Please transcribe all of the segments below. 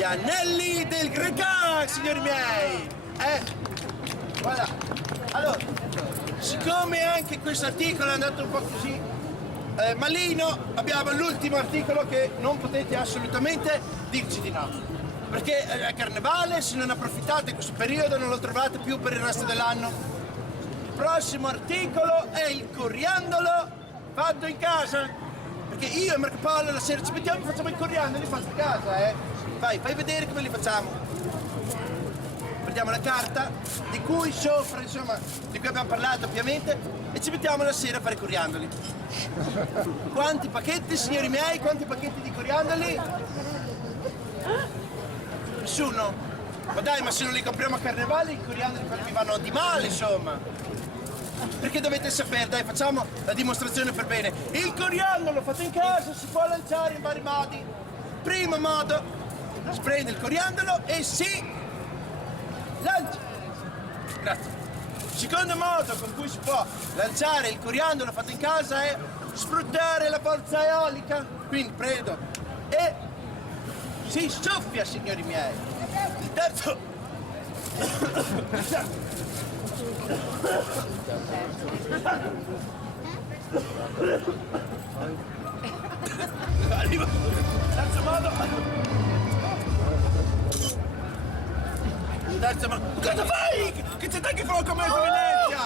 gli anelli del Greca, signori miei. Voilà. Allora, siccome anche questo articolo è andato un po' così malino, abbiamo l'ultimo articolo che non potete assolutamente dirci di no. Perché è carnevale, se non approfittate in questo periodo non lo trovate più per il resto dell'anno. Il prossimo articolo è il coriandolo fatto in casa. Perché io e Marco Paolo la sera ci mettiamo e facciamo il coriandolo fatti in casa, Vai, fai vedere come li facciamo. Prendiamo la carta, di cui sopra, insomma, di cui abbiamo parlato ovviamente, e ci mettiamo la sera a fare i coriandoli. Quanti pacchetti, signori miei, quanti pacchetti di coriandoli? Nessuno? Ma dai, ma se non li compriamo a carnevale, i coriandoli mi vanno di male, insomma. Perché dovete sapere, dai, facciamo la dimostrazione per bene. Il coriandolo fatto in casa si può lanciare in vari modi. Primo modo, si prende il coriandolo e si lancia. Grazie. Secondo modo con cui si può lanciare il coriandolo fatto in casa è sfruttare la forza eolica. Quindi prendo e si soffia, signori miei. Il terzo. Arriva. Terzo modo. Terzo modo. Cosa fai? Che c'è anche fuoco come a Venezia!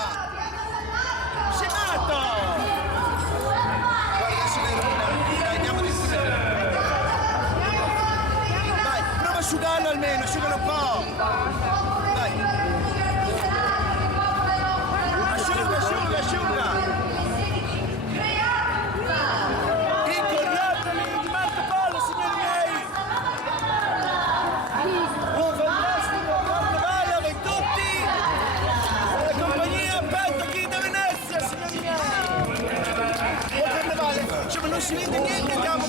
Sei matto! Guarda, adesso le rovinate. Dai, andiamo di su. Dai, prova a asciugarlo almeno, asciugalo un po'. Dai. Asciuga, asciuga, asciuga. I coriandoli di Marco Polo, signori miei. Un fantastico carnevale a voi tutti. La compagnia Pentachini da Venezia, signori miei. Buon carnevale. Insomma, non si vede niente, andiamo.